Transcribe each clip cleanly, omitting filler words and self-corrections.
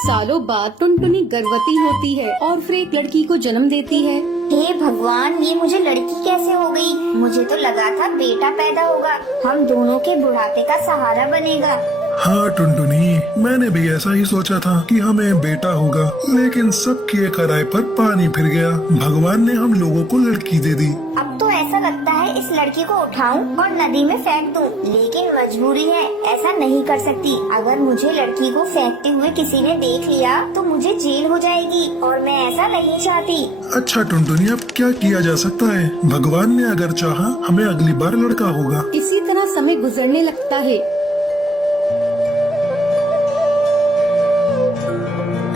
सालों बाद टुनटुनी गर्भवती होती है और फिर एक लड़की को जन्म देती है। हे भगवान, ये मुझे लड़की कैसे हो गई? मुझे तो लगा था बेटा पैदा होगा, हम दोनों के बुढ़ापे का सहारा बनेगा। हाँ टुनटुनी, मैंने भी ऐसा ही सोचा था कि हमें बेटा होगा, लेकिन सब किए कराए पर पानी फिर गया। भगवान ने हम लोगों को लड़की दे दी। अब तो ऐसा लगता है इस लड़की को उठाऊं और नदी में फेंक दूं, लेकिन मजबूरी है, ऐसा नहीं कर सकती। अगर मुझे लड़की को फेंकते हुए किसी ने देख लिया तो मुझे जेल हो जाएगी और मैं ऐसा नहीं चाहती। अच्छा टुनटुनी, अब क्या किया जा सकता है? भगवान ने अगर चाहा हमें अगली बार लड़का होगा। इसी तरह समय गुजरने लगता है।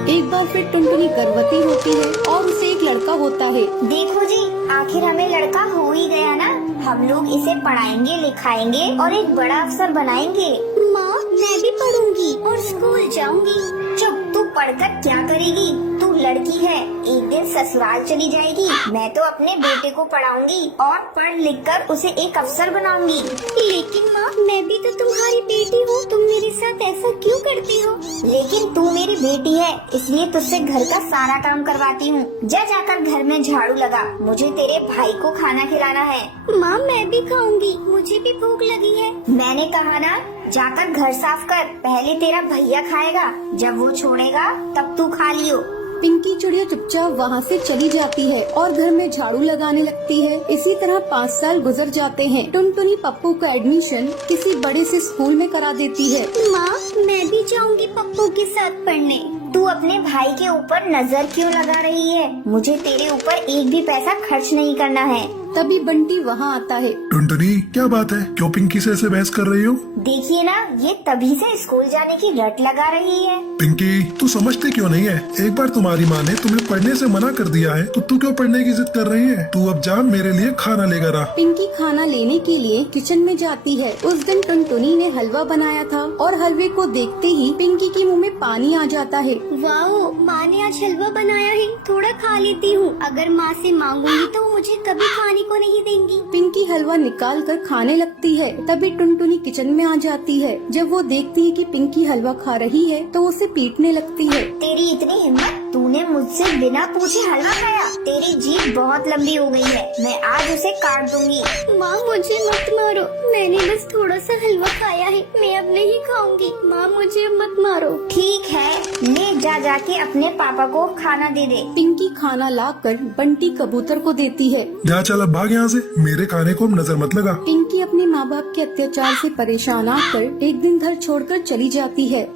एक बार फिर टुनटुनी गर्भवती होती है और उसे एक लड़का होता है। देखो जी, आखिर हमें लड़का हो ही गया ना। हम लोग इसे पढ़ाएंगे, लिखाएंगे और एक बड़ा अफसर बनाएंगे। माँ, मैं भी पढ़ूंगी और स्कूल जाऊंगी। चुप, तू पढ़कर क्या करेगी? तू लड़की है, एक दिन ससुराल चली जाएगी। मैं तो अपने बेटे को पढ़ाऊंगी और पढ़ लिख कर उसे एक अफसर बनाऊंगी। लेकिन माँ, मैं भी तो तुम्हारी बेटी हूँ, तुम मेरे साथ ऐसा क्यों करती हो? लेकिन तू मेरी बेटी है, इसलिए तुझसे घर का सारा काम करवाती हूँ। जा जाकर घर में झाड़ू लगा, मुझे तेरे भाई को खाना खिलाना है। माँ, मैं भी खाऊंगी, मुझे भी भूख लगी है। मैंने कहा ना, जाकर घर साफ कर, पहले तेरा भैया खाएगा, जब वो छोड़ेगा तब तू खा लियो। पिंकी चिड़िया चुपचाप वहाँ से चली जाती है और घर में झाड़ू लगाने लगती है। इसी तरह 5 साल गुजर जाते हैं। टुनटुनी पप्पू का एडमिशन किसी बड़े से स्कूल में करा देती है। माँ, मैं भी जाऊंगी पप्पू के साथ पढ़ने। तू अपने भाई के ऊपर नजर क्यों लगा रही है? मुझे तेरे ऊपर एक भी पैसा खर्च नहीं करना है। तभी बंटी वहाँ आता है। टुनटुनी, क्या बात है? क्यों पिंकी से ऐसे बहस कर रही हो? देखिए ना, ये तभी से स्कूल जाने की रट लगा रही है। पिंकी, तू समझती क्यों नहीं है? एक बार तुम्हारी माँ ने तुम्हें पढ़ने से मना कर दिया है, तो तू क्यों पढ़ने की जिद कर रही है? तू अब जा, मेरे लिए खाना लेकर आ। पिंकी खाना लेने के लिए किचन में जाती है। उस दिन टुनटुनी ने हलवा बनाया था और हलवे को देखते ही पिंकी के मुँह में पानी आ जाता है। वाओ, माँ ने आज हलवा बनाया है, थोड़ा खा लेती हूँ। अगर माँ से मांगूंगी तो मुझे कभी खाने को नहीं देंगी। पिंकी हलवा निकाल कर खाने लगती है। तभी टुनटुनी किचन में आ जाती है। जब वो देखती है कि पिंकी हलवा खा रही है तो उसे पीटने लगती है। तेरी इतनी हिम्मत, तूने मुझसे बिना पूछे हलवा खाया? तेरी जीभ बहुत लंबी हो गई है, मैं आज उसे काट दूंगी। माँ, मुझे मत मारो, मैंने बस थोड़ा सा हलवा खाया है, मैं अब नहीं खाऊंगी। माँ, मुझे मत मारो। ठीक है, ले जा जाके अपने पापा को खाना दे दे। पिंकी खाना लाकर बंटी कबूतर को देती है। जा चल, अब भाग यहाँ से, मेरे खाने को नजर मत लगा। पिंकी अपने माँ बाप के अत्याचार से परेशान आकर एक दिन घर छोड़कर चली जाती है।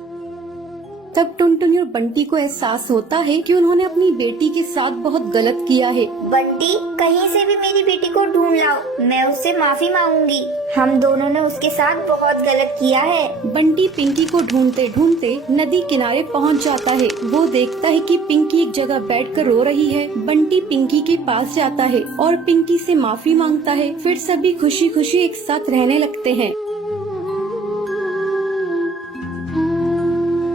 तब टुनटुनी और बंटी को एहसास होता है कि उन्होंने अपनी बेटी के साथ बहुत गलत किया है। बंटी, कहीं से भी मेरी बेटी को ढूंढ लाओ, मैं उससे माफी मांगूंगी। हम दोनों ने उसके साथ बहुत गलत किया है। बंटी पिंकी को ढूंढते ढूंढते नदी किनारे पहुंच जाता है। वो देखता है कि पिंकी एक जगह बैठकर रो रही है। बंटी पिंकी के पास जाता है और पिंकी से माफी मांगता है। फिर सभी खुशी खुशी एक साथ रहने लगते हैं।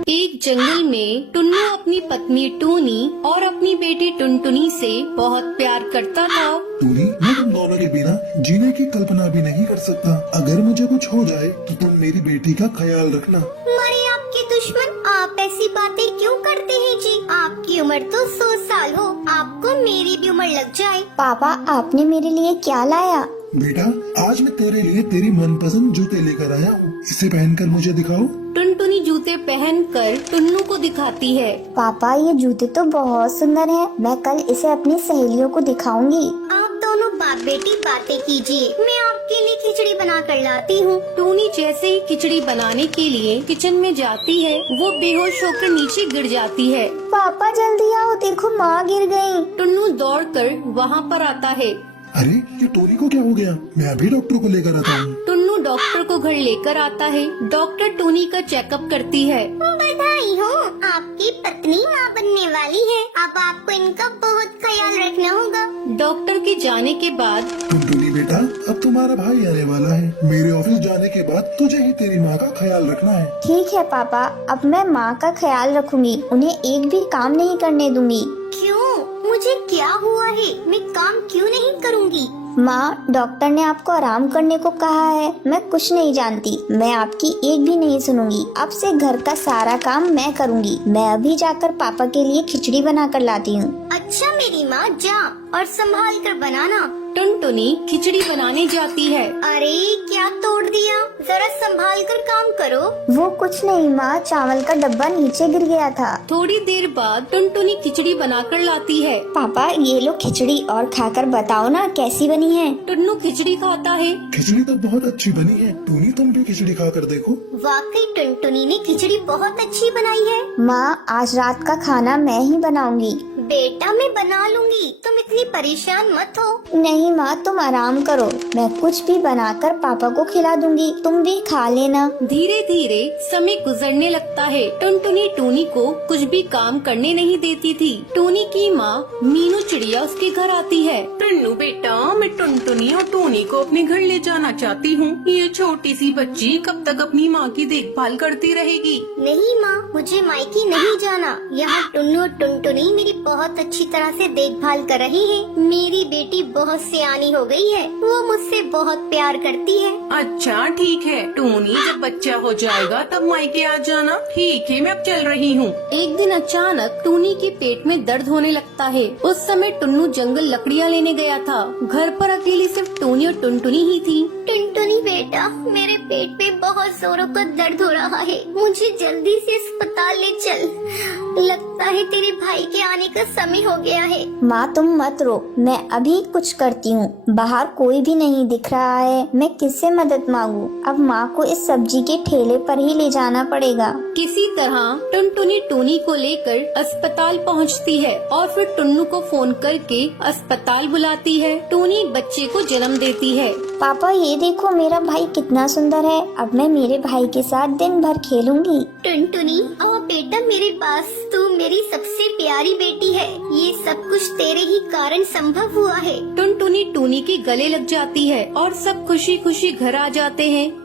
एक जंगल में टुन्नू अपनी पत्नी टूनी और अपनी बेटी टुनटुनी से बहुत प्यार करता था। टूनी, मैं तुम दोनों के बिना जीने की कल्पना भी नहीं कर सकता। अगर मुझे कुछ हो जाए तो तुम मेरी बेटी का ख्याल रखना। मरे आपके दुश्मन, आप ऐसी बातें क्यों करते हैं जी? आपकी उम्र तो 100 साल हो, आपको मेरी भी उम्र लग जाए। पापा, आपने मेरे लिए क्या लाया? बेटा, आज मैं तेरे लिए तेरी मनपसंद जूते लेकर आया हूँ, इसे पहनकर मुझे दिखाओ। टुनटुनी जूते पहनकर टुन्नू को दिखाती है। पापा, ये जूते तो बहुत सुंदर हैं। मैं कल इसे अपनी सहेलियों को दिखाऊंगी। आप दोनों बाप बेटी बातें कीजिए, मैं आपके लिए खिचड़ी बना कर लाती हूँ। टूनी जैसे ही खिचड़ी बनाने के लिए किचन में जाती है, वो बेहोश होकर नीचे गिर जाती है। पापा, जल्दी आओ, देखो माँ गिर गयी। टुन्नू दौड़कर वहाँ पर आता है। अरे, ये टोनी को क्या हो गया? मैं अभी डॉक्टर को लेकर आता हूँ। टुन्नू डॉक्टर को घर लेकर आता है। डॉक्टर टोनी का चेकअप करती है। बधाई हो, आपकी पत्नी माँ बनने वाली है। अब आपको इनका बहुत ख्याल रखना होगा। डॉक्टर के जाने के बाद टुनटुनी बेटा, अब तुम्हारा भाई आने वाला है। मेरे ऑफिस जाने के बाद तुझे ही तेरी माँ का ख्याल रखना है। ठीक है पापा, अब मैं माँ का ख्याल रखूंगी, उन्हें एक भी काम नहीं करने दूंगी। क्यों? मुझे क्या हुआ है? मैं काम क्यों नहीं करूंगी? माँ, डॉक्टर ने आपको आराम करने को कहा है। मैं कुछ नहीं जानती, मैं आपकी एक भी नहीं सुनूंगी। अब से घर का सारा काम मैं करूँगी। मैं अभी जाकर पापा के लिए खिचड़ी बना कर लाती हूँ। अच्छा मेरी माँ, जा और संभाल कर बनाना। टुनटुनी खिचड़ी बनाने जाती है। अरे क्या तोड़ दिया, जरा संभाल कर काम करो। वो कुछ नहीं माँ, चावल का डब्बा नीचे गिर गया था। थोड़ी देर बाद टुनटुनी खिचड़ी बनाकर लाती है। पापा ये लो खिचड़ी, और खाकर बताओ ना कैसी बनी है। टुन्नू खिचड़ी खाता है। खिचड़ी तो बहुत अच्छी बनी है। टूनी तुम भी खिचड़ी खा कर देखो। वाकई टुनटुनी ने खिचड़ी बहुत अच्छी बनाई है। माँ, आज रात का खाना मैं ही बनाऊंगी। बेटा मैं बना लूंगी, तुम इतनी परेशान मत हो। नहीं माँ, तुम आराम करो, मैं कुछ भी बनाकर पापा को खिला दूंगी, तुम भी खा लेना। धीरे धीरे समय गुजरने लगता है। टुनटुनी टूनी को कुछ भी काम करने नहीं देती थी। टूनी की माँ मीनू चिड़िया उसके घर आती है। टुन्नू बेटा, मैं टुनटुनी और टूनी को अपने घर ले जाना चाहती हूँ। ये छोटी सी बच्ची कब तक अपनी माँ की देखभाल करती रहेगी? नहीं माँ, मुझे मायके नहीं जाना। यहाँ टुन्नू और टुनटुनी मेरी बहुत अच्छी तरह से देखभाल कर रही है। मेरी बेटी बहुत सियानी हो गई है, वो मुझसे बहुत प्यार करती है। अच्छा ठीक है टूनी, जब बच्चा हो जाएगा तब मायके आ जाना। ठीक है, मैं अब चल रही हूँ। एक दिन अचानक टूनी के पेट में दर्द होने लगता है। उस समय टुन्नू जंगल लकड़ियाँ लेने गया था। घर पर अकेली सिर्फ टूनी और टुनटुनी ही थी। टुनटुनी बेटा, मेरे पेट पे बहुत जोरों का दर्द हो रहा है, मुझे जल्दी से अस्पताल ले चल। लगता है तेरे भाई के आने का समय हो गया है। माँ तुम मत रो, मैं अभी कुछ करती हूँ। बाहर कोई भी नहीं दिख रहा है, मैं किससे मदद मांगू? अब माँ को इस सब्जी के ठेले पर ही ले जाना पड़ेगा। किसी तरह टुनटुनी टूनी को लेकर अस्पताल पहुंचती है और फिर टुन्नू को फोन करके अस्पताल बुलाती है। टूनी एक बच्चे को जन्म देती है। पापा ये देखो, मेरा भाई कितना सुंदर है। अब मैं मेरे भाई के साथ दिन भर खेलूंगी। टुनटुनी आओ बेटा मेरे पास, तू मेरी सबसे प्यारी बेटी है। ये सब कुछ तेरे ही कारण संभव हुआ है। टुनटुनी टूनी के गले लग जाती है और सब खुशी खुशी घर आ जाते हैं।